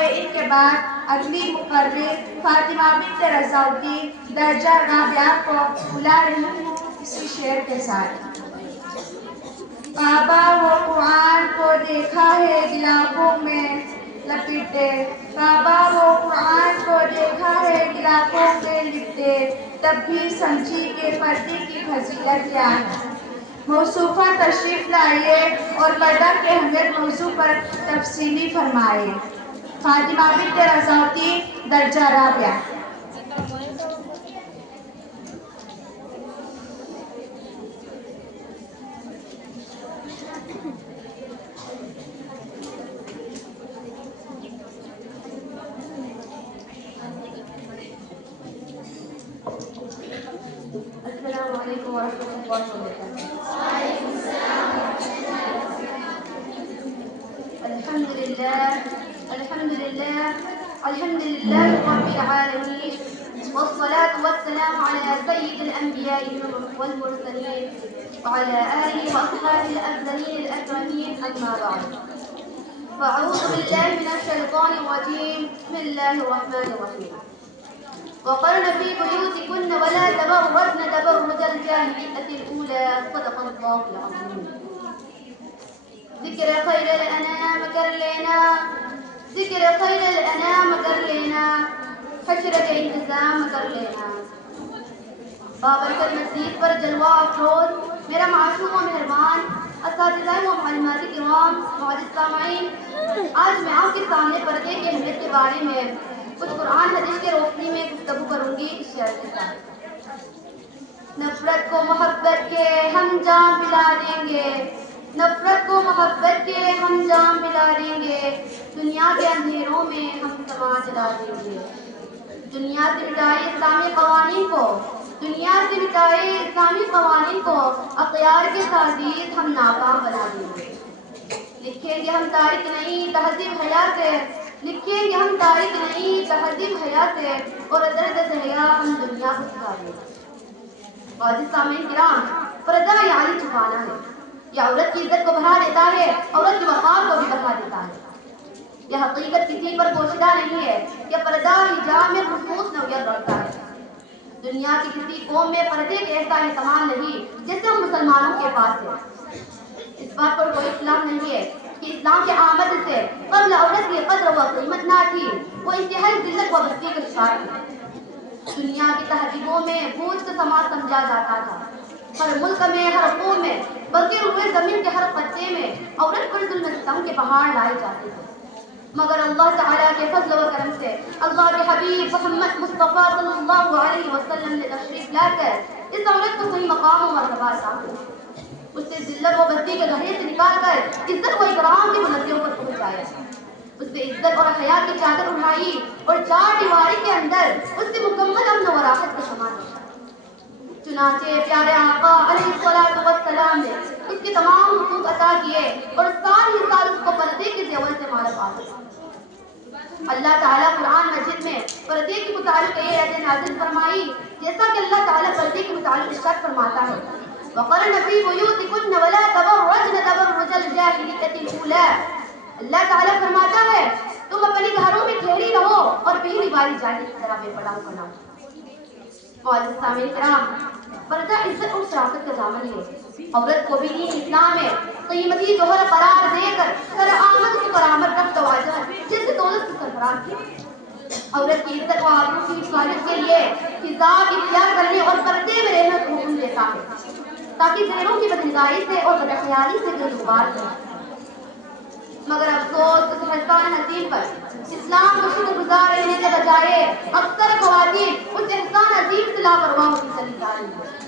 ہے ان کے بعد اگلی مقرر فاطمہ بنت رضاؤدین درجہ رابعہ کو بلا رہی ہوں اسی شعر کے ساتھ۔ کعبہ و قرآن کو دیکھا ہے غلافوں میں لپٹے، کعبہ و قرآن کو دیکھا ہے غلافوں میں لپٹے، تب بھی سمجھی کہ پردے کی فضیلت کیا ہے۔ موصوفہ تشریف لائیے اور پردہ کے اہمیت موضوع پر تفصیلی فرمائے۔ فاطمہ بنت رضاؤدین درجہ رابعہ۔ السلام علیکم ورحمۃ اللہ وبرکاتہ۔ الحمد للہ رب العالمین، والصلاة والسلام على سید الانبیاء والمرسلین وعلى آلہ واصحابہ الافضلین الاکرمین، اما بعد، فاعوذ باللہ من الشیطان الرجیم، بسم اللہ الرحمن الرحیم۔ وقرن في بيوتكن ولا تبرجن تبرج الجاهلية الأولى، صدق الله العظيم۔ ذکر خیر الانام کر لینا، ذکر خیر الانام کر لینا، حشر کا انتظام کر لینا۔ بابرکت مسجد پر جلوہ افروز میرا معصوم و مہربان اساتذہ و معلمات کرام، معزز سامعین، آج میں آپ کے سامنے پردے کی اہمیت کے بارے میں کچھ قرآن حدیث کے روشنی میں گفتگو کروں گی اس شعر کے ساتھ۔ نفرت کو محبت کے ہم جام پلا دیں گے، نفرت کو محبت کے ہم جام پلا دیں گے، دنیا کے اندھیروں میں ہم سما جلا دیں گے۔ دنیا سے مٹائے اسلامی قوانین کو، دنیا سے مٹائے اسلامی قوانین کو، اغیار کے تعزیز ہم ناکام بنا دیں گے۔ لکھیں گے ہم تاریخ نہیں تہذیب حیا سے، لکھیں گے ہم تاریخ نہیں تہذیب حیا سے، اور درد حیا ہم دنیا کو سکھا دیں گے۔ معزز سامعین کرام، پردہ یعنی چھپانا ہے، یہ عورت کی عزت کو بڑھا دیتا ہے، عورت کی وقار کو بھی بڑھا دیتا ہے۔ یہ حقیقت کسی پر پوشیدہ نہیں ہے کہ پردہ حجاب میں خصوص نوعیت رکھتا ہے۔ دنیا کی کسی قوم میں پردے کے ایسا اہتمام نہیں جیسے ہم مسلمانوں کے پاس ہے۔ اس بات پر کوئی اختلاف نہیں ہے کہ اسلام کے آمد سے قبل عورت کی قدر و قیمت نہ تھی، وہ انتہائی ذلت و پستی کا شکار تھی۔ دنیا کی تہذیبوں میں بوجھ کا سماج سمجھا جاتا تھا، ہر ملک میں، ہر قوم میں، بلکہ روئے زمین کے ہر خطے میں عورت پر ظلم و ستم کے پہاڑ لائے جاتے تھے۔ مگر اللہ تعالیٰ کے فضل و کرم سے اللہ کے حبیب محمد مصطفیٰ صلی اللہ علیہ وسلم نے تشریف لا کر اس عورت کو صحیح مقام و مرتبہ عطا کیا، اس سے ذلت و پستی کے گڑھے سے نکال کر عزت و اکرام کی بلندیوں پر پہنچایا، اس سے عزت اور حیا کی چادر اڑائی اور چار دیواری کے اندر اس سے مکمل امن و راحت کا سامان دیا۔ چنانچہ پیارے آقا علیہ الصلوۃ والسلام نے اس کے تمام حقوق عطا کیے اور سال ہی سال اس کو پردے کے زیور سے مالا پایا۔ اللہ تعالیٰ قرآن مجید میں پردے کے متعلق یہ آیت نازل فرمائی، جیسا کہ اللہ تعالیٰ پردے کے متعلق ارشاد فرماتا ہے، وَقَرْنَ فِي بُيُوتِكُنَّ وَلَا تَبَرَّجْنَ تَبَرُّجَ الْجَاهِلِيَّةِ الْأُولَىٰ۔ اللہ تعالیٰ فرماتا ہے تم اپنے گھروں میں ٹھہری رہو اور پہلی والی جاہلیت کی طرح بے پردہ بنو۔ معزز سامعین کرام، پردہ عزت اور شرافت کا دامن ہے۔ عورت کو بھی دین اسلام میں قیمتی جوہر قرار دے کر کرامت کو کرامت رکھ توجہ جیسے دولت کی سرفراز کیا۔ عورت کی عزت و آبرو کی حفاظت کے لیے حجاب اختیار کرنے اور پردے میں رہنے کا حکم دیتا ہے، تاکہ غیروں کی بدنگاہی سے اور بدخیالی سے گرفتار کرے۔ مگر افسوس اس احسان حسین پر اسلام کو شکر گزار رہنے کے بجائے اکثر خواتین اس احسان عظیم سے لاپرواہ ہوتی چلی جا رہی ہیں،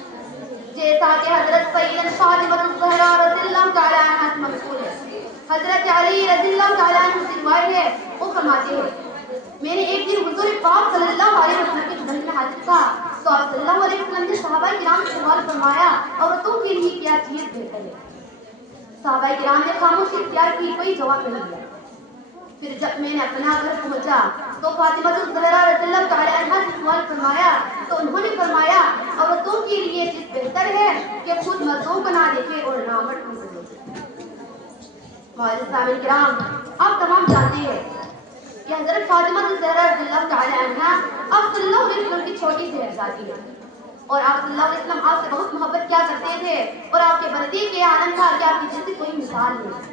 جیسا کہ حضرت سیدنا فاطمہ الزہرا رضی اللہ تعالیٰ عنہا سے منقول ہے۔ حضرت علی رضی اللہ تعالیٰ عنہ سے روایت ہے، وہ فرماتے ہیں میں نے ایک دن حضور پاک صلی اللہ علیہ وسلم کے خدمت میں حاضر تھا تو آپ صلی اللہ علیہ وسلم نے صحابہ کرام سے سوال فرمایا عورتوں کے لیے کیا چیز بہتر ہے؟ صحابہ کرام نے خاموشی اختیار کی، کوئی جواب نہیں دیا۔ پھر جب میں نے اپنا گھر پہنچا تو فاطمہ الزہرا رضی اللہ تعالیٰ عنہا سے سوال فرمایا تو انہوں نے فرمایا عورتوں کے لیے چیز بہتر ہے کہ خود مردوں کو نہ دیکھے اور نہ مردوں کو دیکھے۔ معزز سامعین کرام، آپ تمام جانتے ہیں کہ حضرت فاطمہ الزہرا رضی اللہ تعالی عنہ آپ صلی اللہ علیہ وسلم کی چھوٹی صاحبزادی ہے، اور آپ صلی اللہ علیہ وسلم آپ سے بہت محبت کیا کرتے تھے، اور آپ کے بردی کے عالم تھا کہ آپ کی جیسی کوئی مثال نہیں۔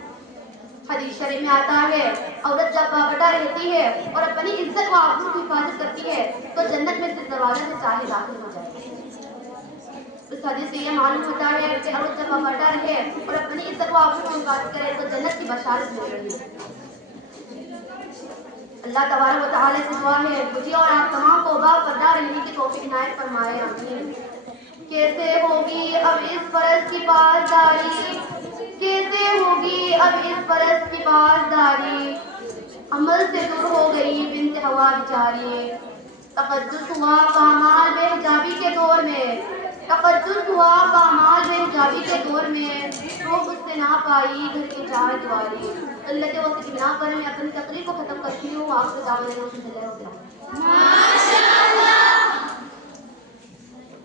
حدیث شریف میں آتا ہے عورت جب باوٹا رہتی ہے اور اپنی عزت و آبرو کی حفاظت کرتی ہے تو جنت میں سے دروازے سے چاہے داخل ہو جائے گی۔ اس حدیث سے یہ معلوم ہوتا ہے کہ عورت جب باوٹا رہے اور اپنی عزت و آبرو کی حفاظت کرے تو جنت کی بشارت مل رہی ہے۔ اللہ تبارک و تعالی سے دعا ہے مجھے اور آپ تمام کو باپردہ رہنے کی توفیق عنایت فرمائے، آمین۔ کیسے ہوگی اب اس فرض کی پاسداری، کیسے ہوگی اب اس فرض کی پاسداری، عمل سے دور ہو گئی بنت ہوا بیچاری۔ تقدس ہوا پامال بے حجابی کے دور میں، تقدس ہوا پامال بے حجابی کے دور میں، روح اس سے نہ پائی گھر کی چار دیواری۔ قلت وقت کی بنا پر میں اپنی تقریر کو ختم کرتی ہوں۔ آپ سے دعوت